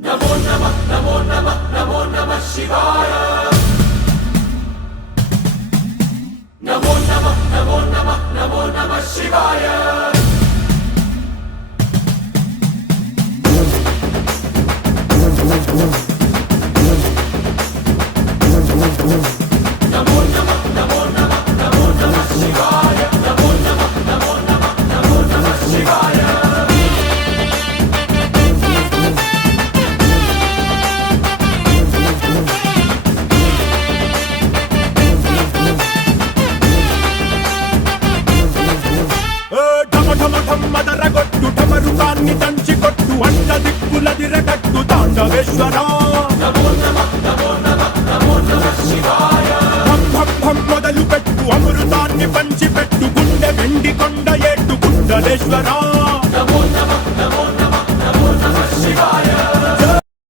नमो नमः नमो नमः नमो नमः शिवाय। नमो नमः नमो नमः नमो नमः शिवाय। नमो नमः नमो नमः नमो नमः शिवाय। नमो नमः नमो नमः नमो नमः शिवाय। మదరగొట్టు ఠమరుకాన్ని దంచి కొట్టు అంట దిక్కుల దిరగట్టు తాండవేశ్వరా